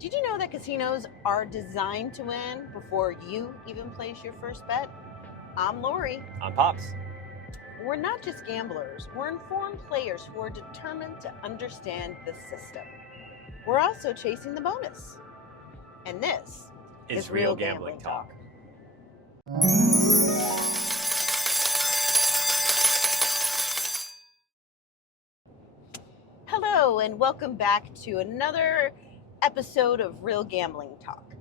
Did you know that casinos are designed to win before you even place your first bet? I'm Lori. I'm Pops. We're not just gamblers, we're informed players who are determined to understand the system. We're also chasing the bonus. And this is Real Gambling Talk. Hello, and welcome back to another episode of Real Gambling Talk.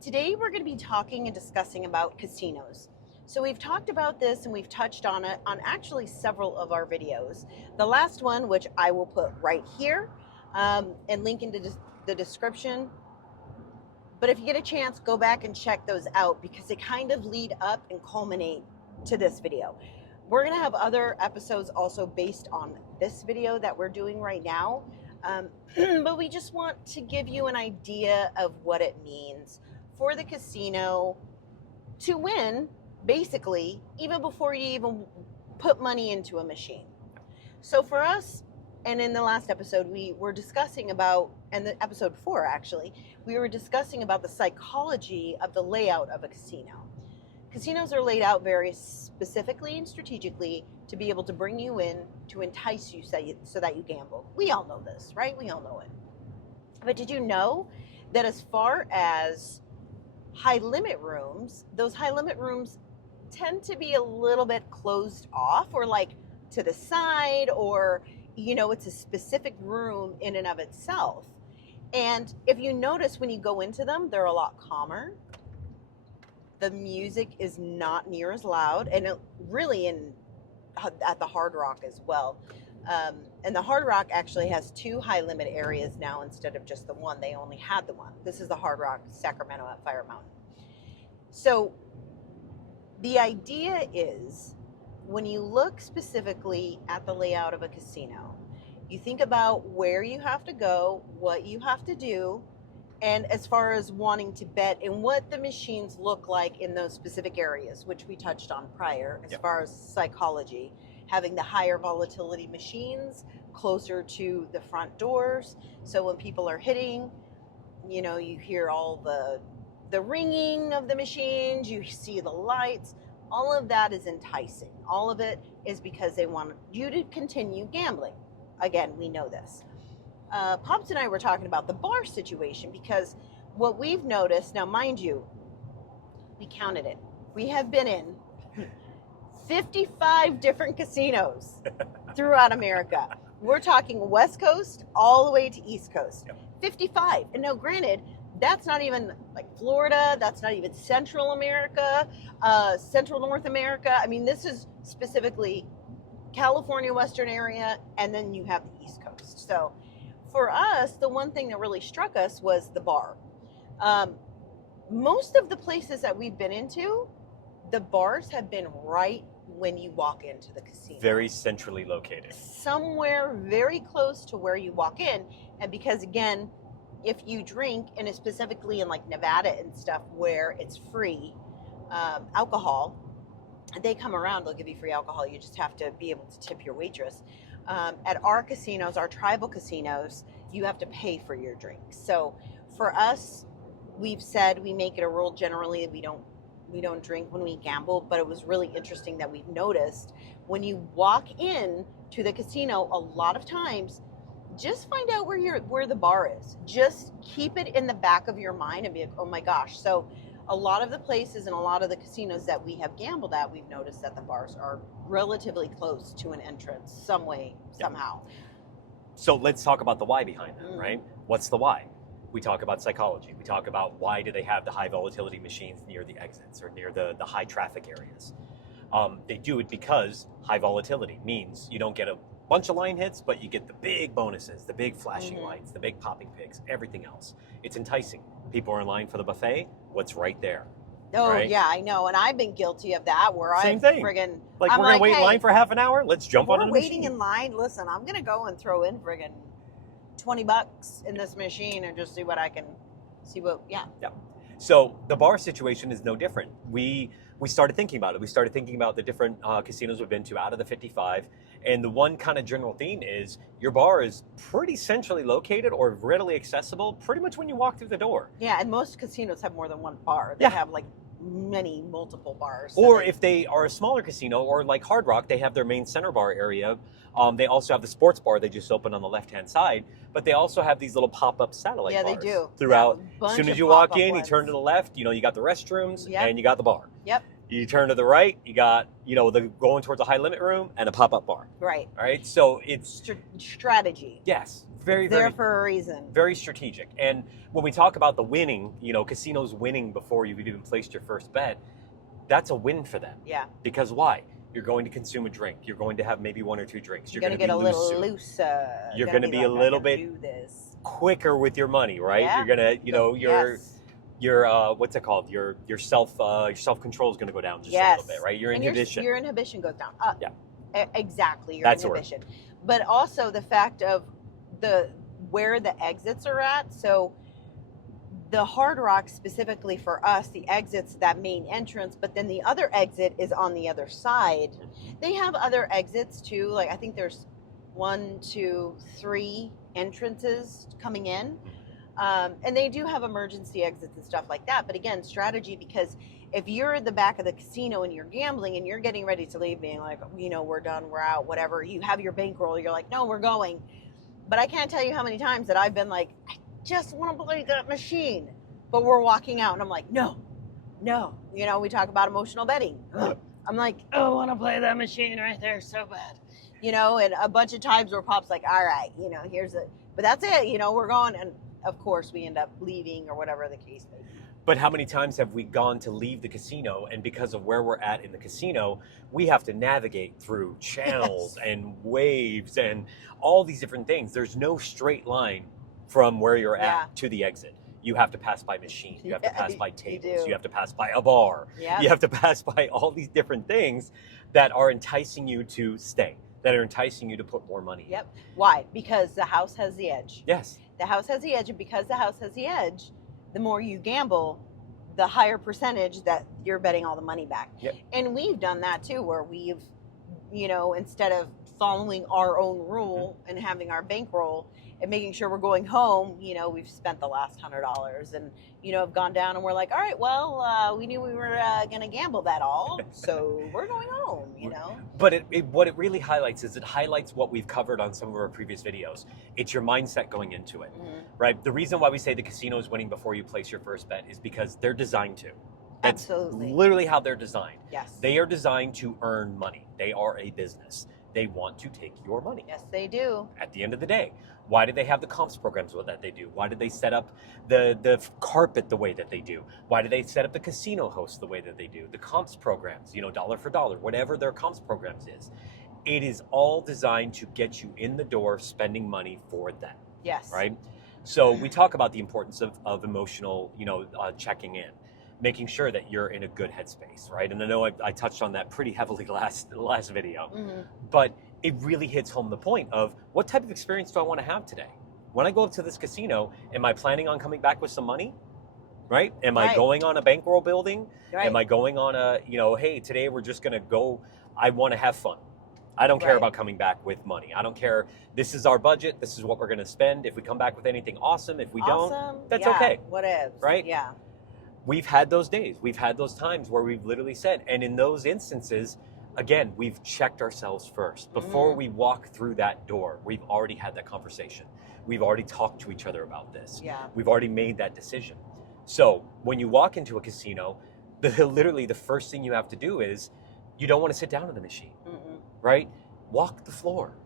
Today we're going to be talking and discussing about casinos. So we've talked about this and we've touched on it on actually several of our videos. The last one, which I will put right here and link into the description. But if you get a chance, go back and check those out because they kind of lead up and culminate to this video. We're going to have other episodes also based on this video that we're doing right now. But we just want to give you an idea of what it means for the casino to win, basically, even before you even put money into a machine. So for us, and in the last episode, we were discussing about, and the episode 4 actually, we were discussing about the psychology of the layout of a casino. Casinos are laid out very specifically and strategically to be able to bring you in, to entice you so that you gamble. We all know this, right? We all know it. But did you know that as far as high limit rooms, those high limit rooms tend to be a little bit closed off or like to the side, or, you know, it's a specific room in and of itself. And if you notice when you go into them, they're a lot calmer. The music is not near as loud, and it really at the Hard Rock as well. And the Hard Rock actually has 2 high limit areas now instead of just the one. They only had the one. This is the Hard Rock Sacramento at Fire Mountain. So the idea is, when you look specifically at the layout of a casino, you think about where you have to go, what you have to do, and as far as wanting to bet and what the machines look like in those specific areas, which we touched on prior, as far as psychology, having the higher volatility machines closer to the front doors. So when people are hitting, you know, you hear all the ringing of the machines, you see the lights. All of that is enticing. All of it is because they want you to continue gambling. Again, we know this. Pops and I were talking about the bar situation because what we've noticed, now mind you, we counted it. We have been in 55 different casinos throughout America. We're talking West Coast all the way to East Coast. 55. And now granted, that's not even like Florida, that's not even Central America, Central North America. I mean, this is specifically California, Western area, and then you have the East Coast. So for us, the one thing that really struck us was the bar. Most of the places that we've been into, the bars have been right when you walk into the casino. Very centrally located. Somewhere very close to where you walk in. And because, again, if you drink, and it's specifically in like Nevada and stuff where it's free alcohol, they come around, they'll give you free alcohol. You just have to be able to tip your waitress. At our casinos, our tribal casinos, you have to pay for your drinks. So for us, we've said we make it a rule generally that we don't drink when we gamble, but it was really interesting that we've noticed when you walk in to the casino, a lot of times, just find out where the bar is. Just keep it in the back of your mind and be like, oh my gosh. So a lot of the places and a lot of the casinos that we have gambled at, we've noticed that the bars are relatively close to an entrance some way, somehow. So let's talk about the why behind that, right? What's the why? We talk about psychology. We talk about why do they have the high volatility machines near the exits or near the high traffic areas. They do it because high volatility means you don't get a bunch of line hits, but you get the big bonuses, the big flashing lights, the big popping pigs, everything else. It's enticing. People are in line for the buffet. What's right there? Oh, right? Yeah, I know. And I've been guilty of that where Same thing. Friggin'... Like, we're going to wait in line for half an hour? Let's jump on a machine. We're waiting in line. Listen, I'm going to go and throw in friggin' $20 in this machine and just see what I can... Yeah. So the bar situation is no different. We started thinking about it. We started thinking about the different casinos we've been to out of the 55, And the one kind of general theme is your bar is pretty centrally located or readily accessible pretty much when you walk through the door. Yeah, and most casinos have more than one bar. They Yeah. have like multiple bars. Or if they are a smaller casino, or like Hard Rock, they have their main center bar area. They also have the sports bar they just opened on the left-hand side, but they also have these little pop-up satellite yeah, bars they do throughout. Yeah, a As bunch soon as of you walk pop-up in, you ones. turn to the left, you got the restrooms Yep. and you got the bar. Yep. You turn to the right, you got, the going towards a high limit room and a pop-up bar. Right. All right. So it's, Strategy. yes, very, There very, for a reason. very strategic. And when we talk about the winning, casinos winning before you've even placed your first bet, that's a win for them. Yeah. Because why? You're going to consume a drink. You're going to have maybe one or two drinks. You're You're gonna going get to a be little loose. looser. You're gonna be a like, little I can bit do this. quicker with your money, right? Yeah. You're gonna, Yes. your what's it called? Your self control is gonna go down just a Yes. little bit, right? Your And inhibition. Your inhibition goes down. Yeah. Exactly. Your That's the word. inhibition. But also the fact of where the exits are at. So the Hard Rock specifically for us, the exit's that main entrance, but then the other exit is on the other side. They have other exits too. Like I think there's 1, 2, 3 entrances coming in. And they do have emergency exits and stuff like that. But again, strategy, because if you're at the back of the casino and you're gambling and you're getting ready to leave, being like, we're done, we're out, whatever, you have your bankroll, you're like, no, we're going. But I can't tell you how many times that I've been like, I just want to play that machine. But we're walking out and I'm like, no. We talk about emotional betting. I'm like, oh, I want to play that machine right there so bad. And a bunch of times where Pop's like, all right, here's it. But that's it, we're going. And of course we end up leaving or whatever the case may be. But how many times have we gone to leave the casino, and because of where we're at in the casino, we have to navigate through channels and waves and all these different things. There's no straight line from where you're at to the exit. You have to pass by machines. You have to pass by tables. You have to pass by a bar. Yeah. You have to pass by all these different things that are enticing you to stay, that are enticing you to put more money. Yep. Why? Because the house has the edge. Yes. The house has the edge, and because the house has the edge, the more you gamble, the higher percentage that you're betting all the money back. Yep. And we've done that too, where we've, instead of following our own rule and having our bankroll and making sure we're going home, we've spent the last $100 and, have gone down and we're like, all right, well, we knew we were going to gamble that all, so we're going home, But what it really highlights is it highlights what we've covered on some of our previous videos. It's your mindset going into it, right? The reason why we say the casino is winning before you place your first bet is because they're designed to. That's Absolutely. literally how they're designed. Yes. They are designed to earn money. They are a business. They want to take your money. Yes, they do. At the end of the day, why did they have the comps programs that they do? Why did they set up the carpet the way that they do? Why did they set up the casino host the way that they do? The comps programs, dollar for dollar, whatever their comps programs is. It is all designed to get you in the door spending money for them. Yes. Right? So we talk about the importance of emotional, checking in, making sure that you're in a good headspace, right? And I know I touched on that pretty heavily last video, but it really hits home the point of what type of experience do I want to have today? When I go up to this casino, am I planning on coming back with some money? Right? Am I going on a bankroll building? Right. Am I going on a, hey, today we're just going to go, I want to have fun. I don't care about coming back with money. I don't care. This is our budget. This is what we're going to spend. If we come back with anything awesome, if we don't, that's okay. Whatever. Right? Yeah. We've had those days. We've had those times where we've literally said, and in those instances, again, we've checked ourselves first. Before we walk through that door, we've already had that conversation. We've already talked to each other about this. Yeah. We've already made that decision. So when you walk into a casino, literally the first thing you have to do is you don't want to sit down in the machine, right? Walk the floor.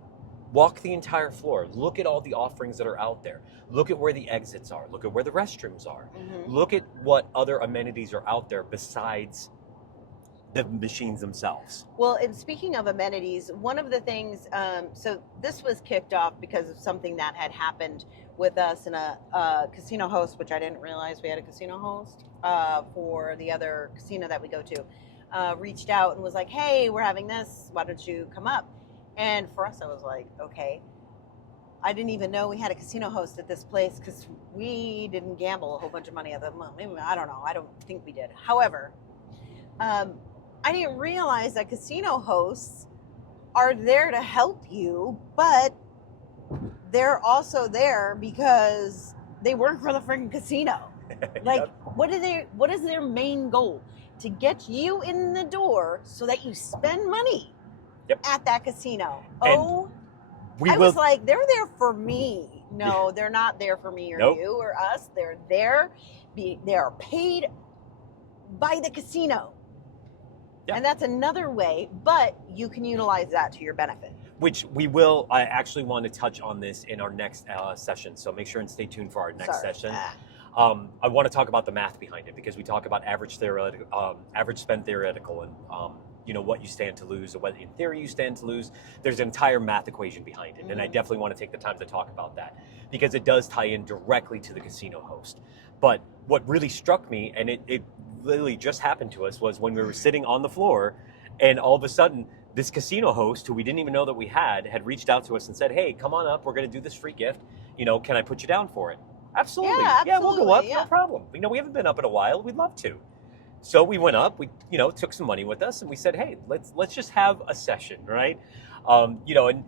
Walk the entire floor. Look at all the offerings that are out there. Look at where the exits are. Look at where the restrooms are. Look at what other amenities are out there besides the machines themselves. Well, and speaking of amenities, one of the things, so this was kicked off because of something that had happened with us, and a casino host, which I didn't realize we had a casino host for the other casino that we go to, reached out and was like, hey, we're having this, why don't you come up? And for us, I was like, okay. I didn't even know we had a casino host at this place because we didn't gamble a whole bunch of money at the moment. Maybe, I don't know. I don't think we did. However, I didn't realize that casino hosts are there to help you, but they're also there because they work for the freaking casino. Like, Yep. what is their main goal? To get you in the door so that you spend money at that casino. And I was like, they're there for me. No, they're not there for me or Nope. you or us. They're there. They are paid by the casino. Yep. And that's another way, but you can utilize that to your benefit. Which we will. I actually want to touch on this in our next session, so make sure and stay tuned for our next session. I want to talk about the math behind it, because we talk about average spend theoretical, and what you stand to lose, or what in theory you stand to lose. There's an entire math equation behind it, and I definitely want to take the time to talk about that, because it does tie in directly to the casino host. But what really struck me, and it literally just happened to us, was when we were sitting on the floor, and all of a sudden this casino host, who we didn't even know that we had reached out to us and said, "Hey, come on up. We're going to do this free gift. Can I put you down for it?" Absolutely. Yeah, We'll go up. yeah. No problem. We haven't been up in a while. We'd love to. So we went up. We took some money with us, and we said, "Hey, let's just have a session, right?" And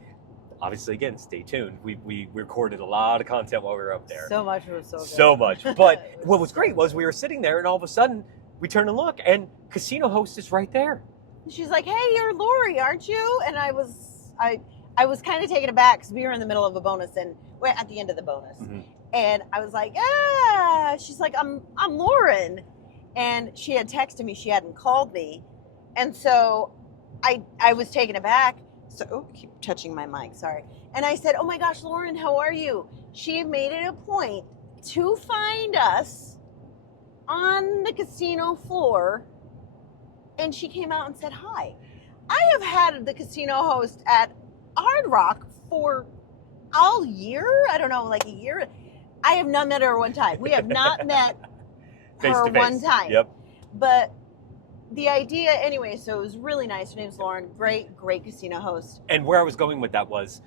obviously, again, stay tuned. We recorded a lot of content while we were up there. So much was so good. So much. But what was great was we were sitting there, and all of a sudden we turn and look, and casino host is right there. She's like, "Hey, you're Lori, aren't you?" And I was kind of taken aback because we were in the middle of a bonus, and we're at the end of the bonus. Mm-hmm. And I was like, "Ah!" She's like, "I'm Lauren," and she had texted me. She hadn't called me, and so I was taken aback. So I keep touching my mic. Sorry. And I said, "Oh my gosh, Lauren, how are you?" She made it a point to find us on the casino floor, and she came out and said hi. I have had the casino host at Hard Rock for all year. I don't know, like a year. I have not met her one time. We have not met Face her to face. one time. Yep. But the idea, anyway, so it was really nice. Her name's Lauren. Great casino host. And where I was going with that was,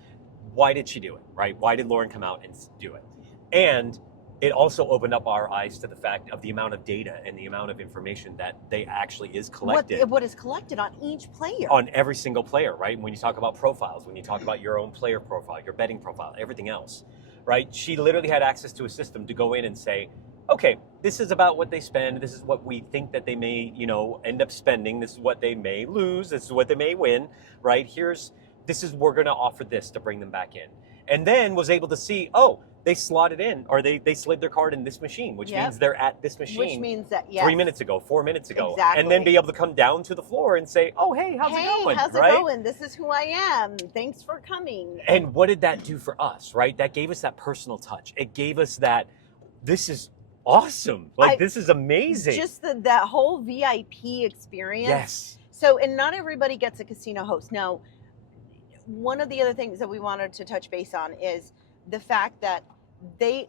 why did she do it, right? Why did Lauren come out and do it? And it also opened up our eyes to the fact of the amount of data and the amount of information that they actually is collected. What is collected on each player. On every single player, right? When you talk about profiles, when you talk about your own player profile, your betting profile, everything else, right? She literally had access to a system to go in and say, okay, this is about what they spend. This is what we think that they may, end up spending. This is what they may lose. This is what they may win, right? We're going to offer this to bring them back in. And then was able to see, they slotted in, or they slid their card in this machine, which means they're at this machine. Which means that, yes. 3 minutes ago, 4 minutes ago. Exactly. And then be able to come down to the floor and say, "Oh, hey, how's it going?" How's right? it going? This is who I am. Thanks for coming. And what did that do for us, right? That gave us that personal touch. It gave us that, this is awesome. This is amazing. Just that whole VIP experience. Yes. So, and not everybody gets a casino host. Now, one of the other things that we wanted to touch base on is the fact that the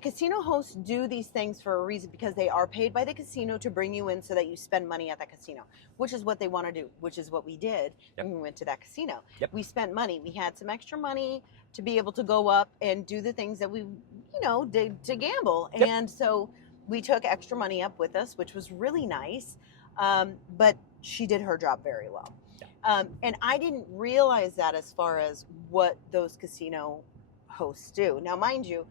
casino hosts do these things for a reason, because they are paid by the casino to bring you in so that you spend money at that casino, which is what they want to do, which is what we did when we went to that casino. Yep. We spent money. We had some extra money to be able to go up and do the things that we, did to gamble. Yep. And so we took extra money up with us, which was really nice. But she did her job very well. And I didn't realize that as far as what those casino hosts do. Now, mind you,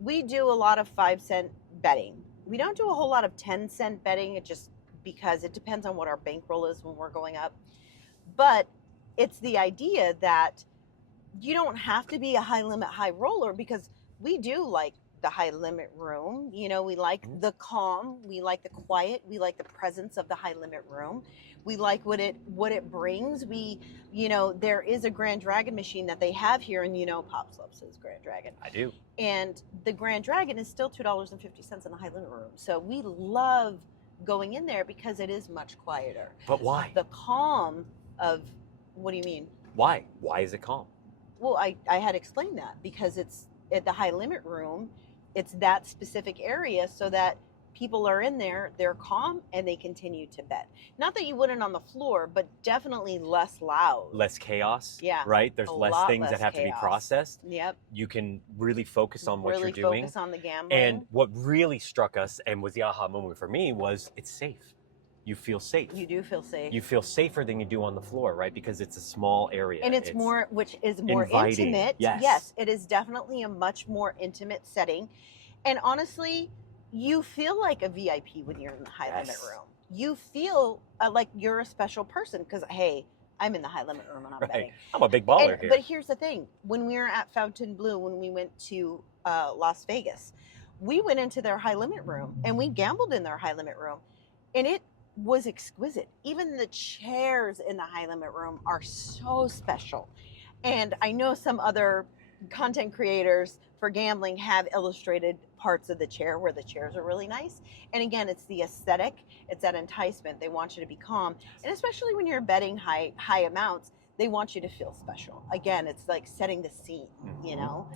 we do a lot of 5-cent betting. We don't do a whole lot of 10-cent betting. It just, because it depends on what our bankroll is when we're going up. But it's the idea that you don't have to be a high limit, high roller, because we do like the high limit room. We like the calm, we like the quiet, we like the presence of the high limit room. We like what it brings. There is a Grand Dragon machine that they have here, and Pops loves his Grand Dragon. I do. And the Grand Dragon is still $2.50 in the high limit room. So we love going in there because it is much quieter. But why? The calm of, what do you mean? Why? Why is it calm? Well, I had explained that, because it's at the high limit room, it's that specific area, so that people are in there, they're calm, and they continue to bet. Not that you wouldn't on the floor, but definitely less loud. Less chaos. Yeah. Right? There's A less lot things less that have to be chaos. processed. Yep. You can really focus on what Really you're doing. focus on the gambling. And what really struck us and was the aha moment for me was, it's safe. you feel safe. You do feel safe. You feel safer than you do on the floor, right? Because it's a small area. And it's more, which is more inviting. intimate. Yes. It is definitely a much more intimate setting. And honestly, you feel like a VIP when you're in the high limit room. You feel like you're a special person because, hey, I'm in the high limit room and I'm betting. I'm a big baller here. But here's the thing. When we were at Fontainebleau, when we went to Las Vegas, we went into their high limit room and we gambled in their high limit room. And it was exquisite. Even the chairs in the high limit room are so special. And I know some other content creators for gambling have illustrated parts of the chair where the chairs are really nice. And again, it's the aesthetic, it's that enticement. They want you to be calm. And especially when you're betting high amounts, they want you to feel special. Again, it's like setting the scene, you know?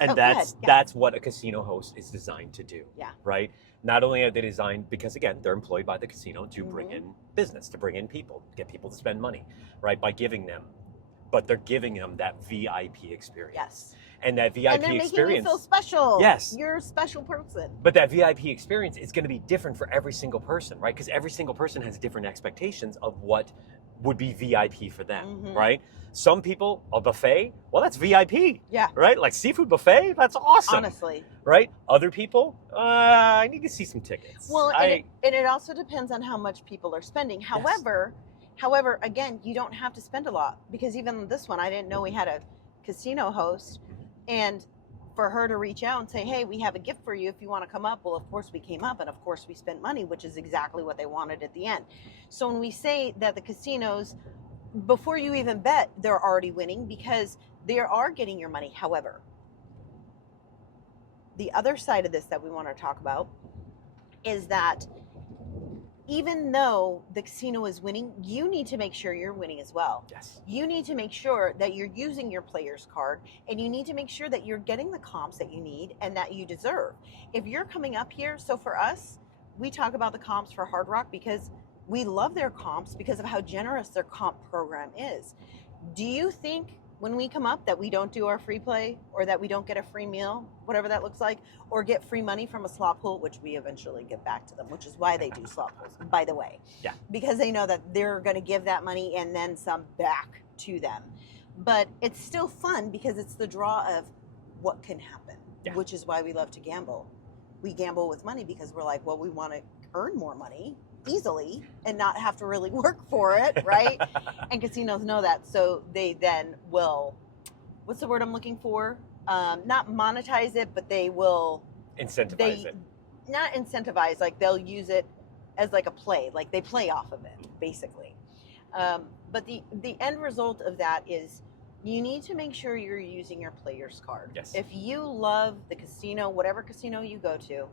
And that's what a casino host is designed to do. Yeah. Right? Not only are they designed, because again, they're employed by the casino to bring in business, to bring in people, get people to spend money, right? By giving them, but they're giving them that VIP experience. Yes. And that VIP and they're experience. making you feel special. Yes. You're a special person. But that VIP experience is going to be different for every single person, right? Because every single person has different expectations of what would be VIP for them, right? Some people, a buffet, well, that's VIP. Yeah. Right? Like seafood buffet, that's awesome. Honestly. Right? Other people, I need to see some tickets. Well, and it also depends on how much people are spending. However, again, you don't have to spend a lot because even this one, I didn't know we had a casino host, and for her to reach out and say, hey, we have a gift for you if you want to come up. Well, of course we came up and of course we spent money, which is exactly what they wanted at the end. So when we say that the casinos, before you even bet, they're already winning because they are getting your money. However, the other side of this that we want to talk about is that even though the casino is winning, you need to make sure you're winning as well. Yes. You need to make sure that you're using your player's card, and you need to make sure that you're getting the comps that you need and that you deserve. If you're coming up here, so for us, we talk about the comps for Hard Rock because we love their comps because of how generous their comp program is. Do you think when we come up that we don't do our free play or that we don't get a free meal, whatever that looks like, or get free money from a slot pool, which we eventually give back to them, which is why they do slot pools, by the way. Yeah. Because they know that they're going to give that money and then some back to them. But it's still fun because it's the draw of what can happen, which is why we love to gamble. We gamble with money because we're like, well, we want to earn more money easily and not have to really work for it, right? And casinos know that, so they then will, what's the word I'm looking for? Not monetize it, but they will incentivize it. Not incentivize, like they'll use it as like a play, like they play off of it, basically. But the end result of that is you need to make sure you're using your player's card. Yes. If you love the casino, whatever casino you go to,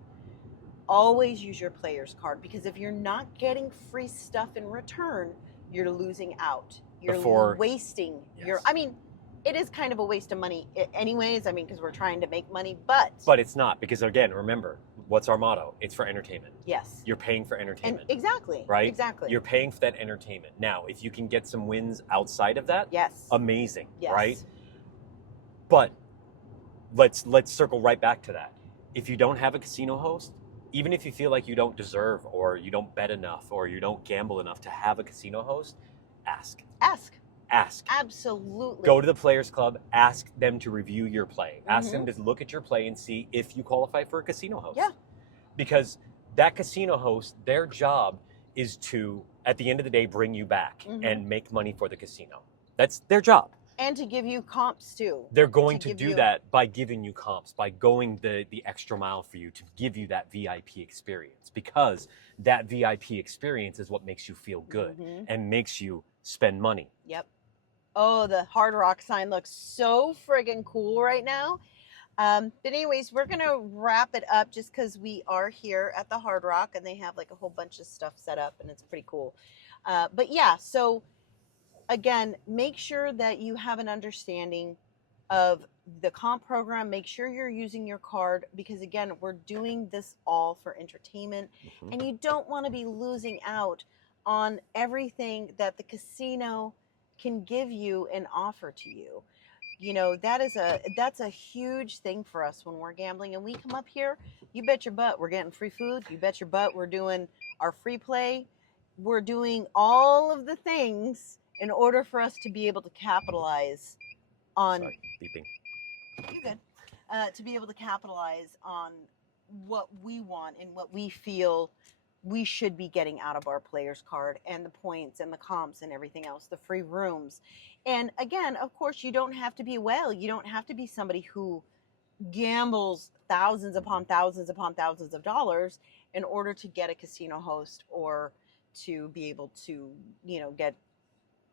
always use your player's card because if you're not getting free stuff in return, you're losing out. You're wasting your, I mean, it is kind of a waste of money anyways, I mean, because we're trying to make money, but it's not, because again, remember, what's our motto? It's for entertainment. Yes. You're paying for entertainment. And exactly. Right? Exactly. You're paying for that entertainment. Now, if you can get some wins outside of that, yes, amazing, yes, right? But let's circle right back to that. If you don't have a casino host, even if you feel like you don't deserve or you don't bet enough or you don't gamble enough to have a casino host, ask. Absolutely. Go to the Players Club, ask them to review your play. Ask them to look at your play and see if you qualify for a casino host. Yeah. Because that casino host, their job is to, at the end of the day, bring you back and make money for the casino. That's their job. And to give you comps too. They're going to do that by giving you comps, by going the extra mile for you to give you that VIP experience, because that VIP experience is what makes you feel good and makes you spend money. Yep. Oh, the Hard Rock sign looks so friggin' cool right now. But anyways, we're going to wrap it up just because we are here at the Hard Rock and they have like a whole bunch of stuff set up and it's pretty cool. But yeah, so again, make sure that you have an understanding of the comp program. Make sure you're using your card because, again, we're doing this all for entertainment. And you don't want to be losing out on everything that the casino can give you and offer to you. that's a huge thing for us when we're gambling and we come up here. You bet your butt we're getting free food. You bet your butt we're doing our free play. We're doing all of the things in order for us to be able to capitalize on. Sorry, beeping. You good? To be able to capitalize on what we want and what we feel we should be getting out of our players card, and the points and the comps and everything else, the free rooms. And again, of course, you don't have to be a whale. You don't have to be somebody who gambles thousands upon thousands upon thousands of dollars in order to get a casino host or to be able to, get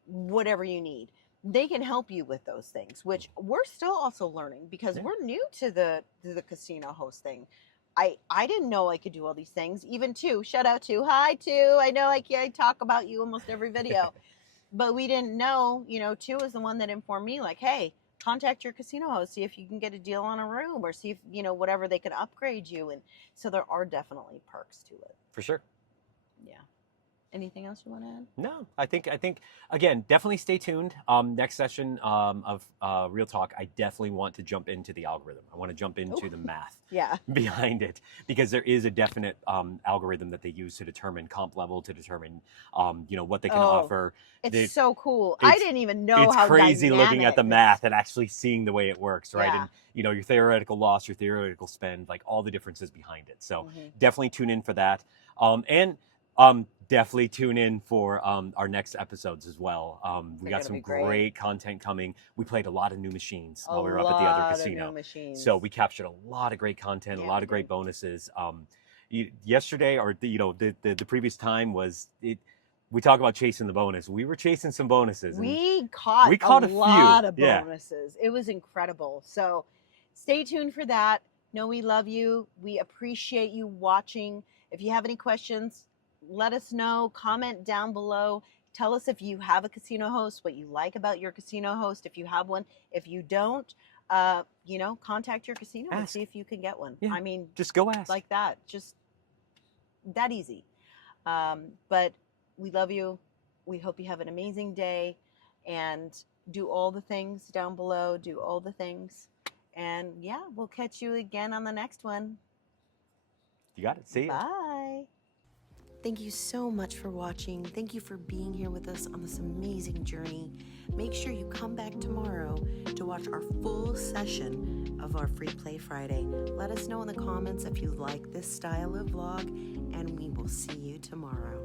whatever you need. They can help you with those things, which we're still also learning because Yeah. we're new to the casino host thing. I didn't know I could do all these things. Even Tu, shout out to, hi Tu. I know I talk about you almost every video, but we didn't know. Tu is the one that informed me, like, hey, contact your casino host, see if you can get a deal on a room, or see if whatever they can upgrade you. And so there are definitely perks to it. For sure. Yeah. Anything else you want to add? No, I think again, definitely stay tuned. Next session of Real Talk, I definitely want to jump into the algorithm. I want to jump into the math Yeah. behind it, because there is a definite algorithm that they use to determine comp level, to determine what they can offer. It's so cool. I didn't even know it's how crazy looking at the dynamic math and actually seeing the way it works, right? Yeah. And your theoretical loss, your theoretical spend, like all the differences behind it. So Mhm. definitely tune in for that. And definitely tune in for our next episodes as well. We They're got gonna some be great. great content coming. We played a lot of new machines A while we were up at the other lot of casino. new machines. So we captured a lot of great content, Yeah, a lot we of great did. bonuses. Yesterday, or the previous time was it. We talk about chasing the bonus. We were chasing some bonuses. And We caught a a few. lot of Yeah. bonuses. It was incredible. So stay tuned for that. Know we love you. We appreciate you watching. If you have any questions, let us know. Comment down below. Tell us if you have a casino host, what you like about your casino host, if you have one. If you don't, contact your casino and Ask. see if you can get one. Yeah. I mean, just go ask. like that. Just that easy. But we love you. We hope you have an amazing day, and do all the things down below. Do all the things. And yeah, we'll catch you again on the next one. You got it. See ya. Bye. Thank you so much for watching. Thank you for being here with us on this amazing journey. Make sure you come back tomorrow to watch our full session of our Free Play Friday. Let us know in the comments if you like this style of vlog, and we will see you tomorrow.